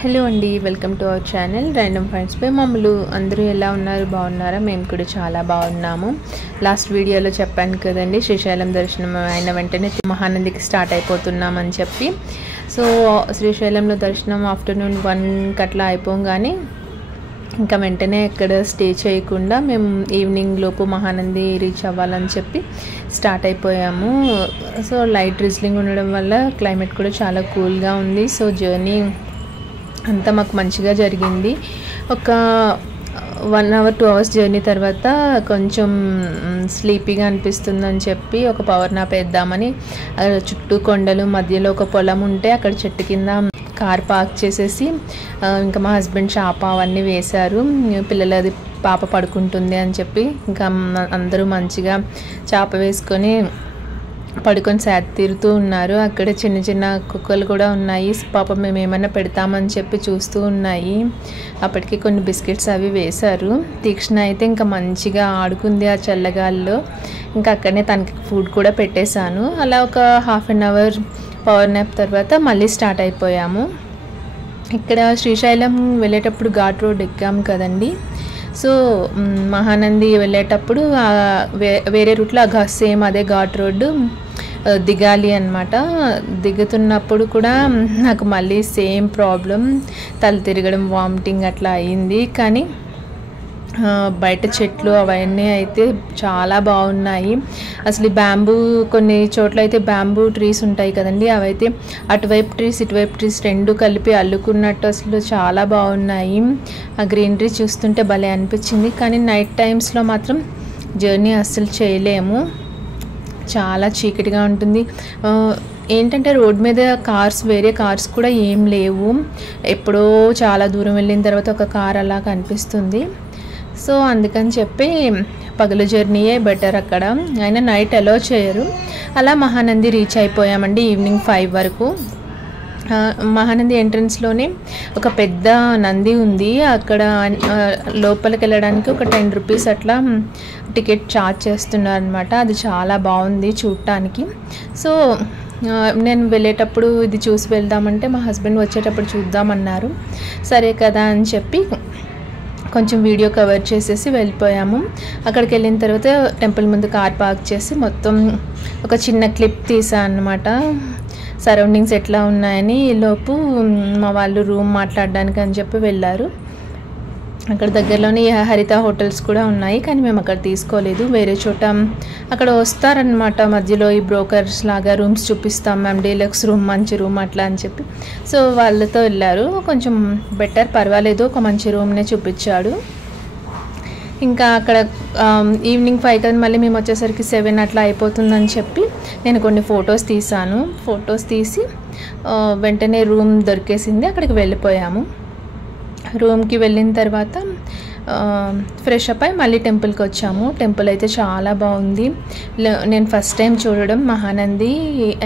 Hello అండి, welcome to our channel random finds by మమ్మలు. అందరూ ఎలా ఉన్నారు? బాగున్నారా? మేము కూడా చాలా బాగున్నాము. లాస్ట్ వీడియోలో చెప్పాను కదండి, శ్రీశైలం దర్శనం అయిన వెంటనే మహానందికి స్టార్ట్ అయిపోతున్నామని చెప్పి. సో శ్రీశైలంలో దర్శనం ఆఫ్టర్నూన్ 1 అట్లా అయిపోగానే ఇంకా వెంటనే ఎక్కడ స్టే చేయకుండా మేము ఈవినింగ్ లోపు మహానంది రీచ్ అవ్వాలని చెప్పి స్టార్ట్ అయిపోయాము. సో లైట్ డ్రిజ్లింగ్ ఉండడం వల్ల క్లైమేట్ కూడా చాలా కూల్గా ఉంది. సో జర్నీ అంతా మాకు మంచిగా జరిగింది. ఒక 1 అవర్ 2 అవర్స్ జర్నీ తర్వాత కొంచెం స్లీపీగా అనిపిస్తుందని చెప్పి ఒక పవర్ నాప్ వేద్దామని చుట్టూ కొండలు మధ్యలో ఒక పొలం ఉంటే అక్కడ చెట్టు కింద కార్ పార్క్ చేసేసి ఇంకా మా హస్బెండ్ చాప అవన్నీ వేశారు. పిల్లలది పాప పడుకుంటుంది అని చెప్పి ఇంకా అందరూ మంచిగా చాప వేసుకొని పడుకొని సేద తీరుతూ ఉన్నారు. అక్కడ చిన్న చిన్న కుక్కలు కూడా ఉన్నాయి. పాపం మేము ఏమైనా పెడతామని చెప్పి చూస్తూ ఉన్నాయి. అప్పటికి కొన్ని బిస్కెట్స్ అవి వేశారు. తీక్షణ అయితే ఇంకా మంచిగా ఆడుకుంది ఆ చల్లగాల్లో. ఇంకా అక్కడనే తనకి ఫుడ్ కూడా పెట్టేశాను. అలా ఒక ½ అన్ అవర్ పవర్ నాప్ తర్వాత మళ్ళీ స్టార్ట్ అయిపోయాము. ఇక్కడ శ్రీశైలం వెళ్ళేటప్పుడు ఘాట్ రోడ్ ఎక్కాము కదండి. సో మహానంది వెళ్ళేటప్పుడు వేరే రూట్లో సేమ్ అదే ఘాట్ రోడ్డు దిగాలి అన్నమాట. దిగుతున్నప్పుడు కూడా నాకు మళ్ళీ సేమ్ ప్రాబ్లం, తల తిరగడం, వామిటింగ్ అట్లా అయింది. కానీ బయట చెట్లు అవన్నీ అయితే చాలా బాగున్నాయి. అసలు బ్యాంబూ కొన్ని చోట్ల అయితే బ్యాంబూ ట్రీస్ ఉంటాయి కదండి, అవైతే అటువైపు ట్రీస్ ఇటువైపు ట్రీస్ రెండు కలిపి అల్లుకున్నట్టు అసలు చాలా బాగున్నాయి. ఆ గ్రీనరీ చూస్తుంటే భలే అనిపించింది. కానీ నైట్ టైమ్స్లో మాత్రం జర్నీ అస్సలు చేయలేము, చాలా చీకటిగా ఉంటుంది. ఏంటంటే రోడ్ మీద వేరే కార్స్ కూడా ఏం లేవు. ఎప్పుడో చాలా దూరం వెళ్ళిన తర్వాత ఒక కార్ అలా కనిపిస్తుంది. సో అందుకని చెప్పి పగలు జర్నీయే బెటర్. అక్కడ అయినా నైట్ అలో చేయరు. అలా మహానంది రీచ్ అయిపోయామండి ఈవినింగ్ 5 వరకు. మహానంది ఎంట్రన్స్లోనే ఒక పెద్ద నంది ఉంది. అక్కడ లోపలికి వెళ్ళడానికి ఒక 10 రూపీస్ అట్లా టికెట్ ఛార్జ్ చేస్తున్నారు అనమాట. అది చాలా బాగుంది చూడటానికి. సో నేను వెళ్ళేటప్పుడు ఇది చూసి వెళ్దామంటే మా హస్బెండ్ వచ్చేటప్పుడు చూద్దామన్నారు. సరే కదా అని చెప్పి కొంచెం వీడియో కవర్ చేసేసి వెళ్ళిపోయాము. అక్కడికి వెళ్ళిన తర్వాత టెంపుల్ ముందు కార్ పార్క్ చేసి మొత్తం ఒక చిన్న క్లిప్ తీసా అన్నమాట, సరౌండింగ్స్ ఎట్లా ఉన్నాయని. ఈలోపు మా వాళ్ళు రూమ్ మాట్లాడడానికి అని చెప్పి వెళ్ళారు. అక్కడ దగ్గరలోనే హరిత హోటల్స్ కూడా ఉన్నాయి, కానీ మేము అక్కడ తీసుకోలేదు. వేరే చోట అక్కడ వస్తారనమాట మధ్యలో ఈ బ్రోకర్స్ లాగా, రూమ్స్ చూపిస్తాం మ్యామ్, డీలక్స్ రూమ్, మంచి రూమ్ అట్లా అని చెప్పి. సో వాళ్ళతో వెళ్ళారు. కొంచెం బెటర్, పర్వాలేదు, ఒక మంచి రూమ్నే చూపించాడు. ఇంకా అక్కడ ఈవినింగ్ 5 కదా, మళ్ళీ మేము వచ్చేసరికి 7 అట్లా అయిపోతుందని చెప్పి నేను కొన్ని ఫొటోస్ తీసాను. ఫొటోస్ తీసి వెంటనే రూమ్ దొరికేసింది, అక్కడికి వెళ్ళిపోయాము. రూమ్కి వెళ్ళిన తర్వాత ఫ్రెష్ అప్ అయి మళ్ళీ టెంపుల్కి వచ్చాము. టెంపుల్ అయితే చాలా బాగుంది. నేను ఫస్ట్ టైం చూడడం మహానంది.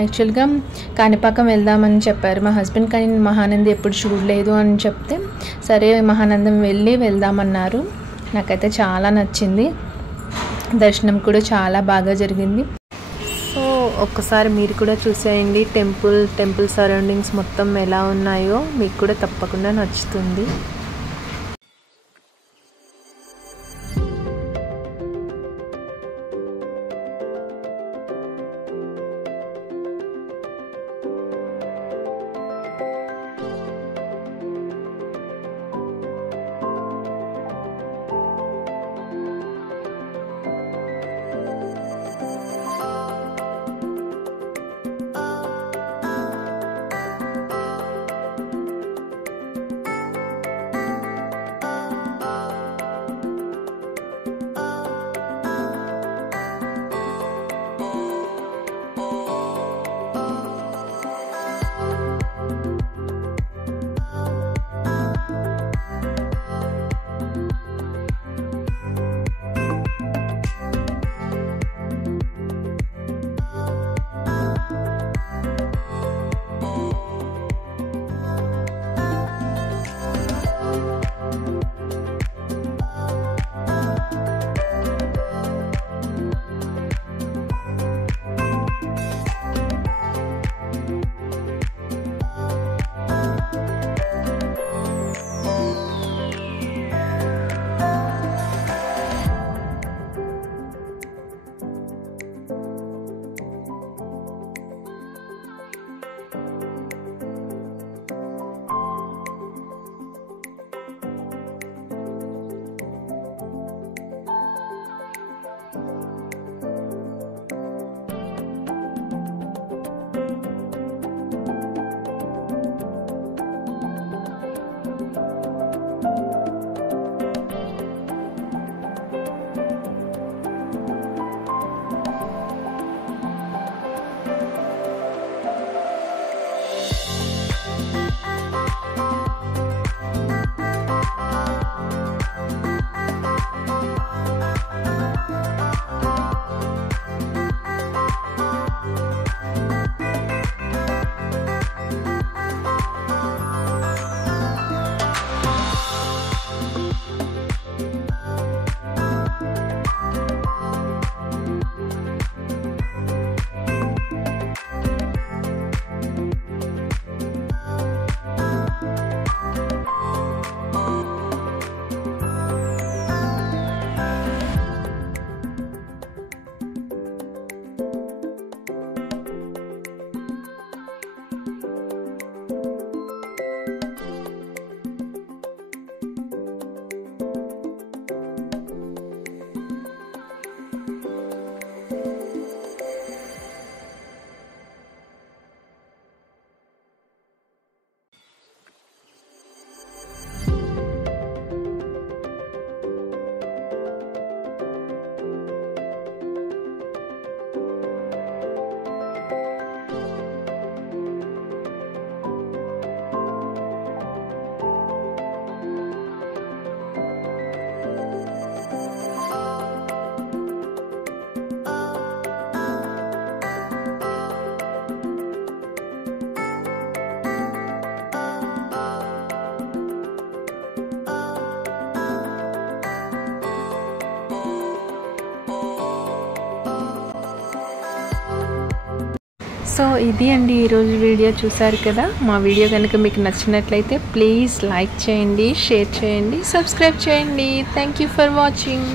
యాక్చువల్గా కాణిపాకం వెళ్దామని చెప్పారు మా హస్బెండ్, కానీ మహానంది ఎప్పుడు చూడలేదు అని చెప్తే సరే మహానందం వెళ్దామన్నారు. నాకైతే చాలా నచ్చింది. దర్శనం కూడా చాలా బాగా జరిగింది. సో ఒక్కసారి మీరు కూడా చూసేయండి టెంపుల్ సరౌండింగ్స్ మొత్తం ఎలా ఉన్నాయో, మీకు కూడా తప్పకుండా నచ్చుతుంది. సో ఇది అండి ఈరోజు వీడియో. చూసారు కదా, మా వీడియో కనుక మీకు నచ్చినట్లయితే ప్లీజ్ లైక్ చేయండి, షేర్ చేయండి, సబ్స్క్రైబ్ చేయండి. Thank you for watching.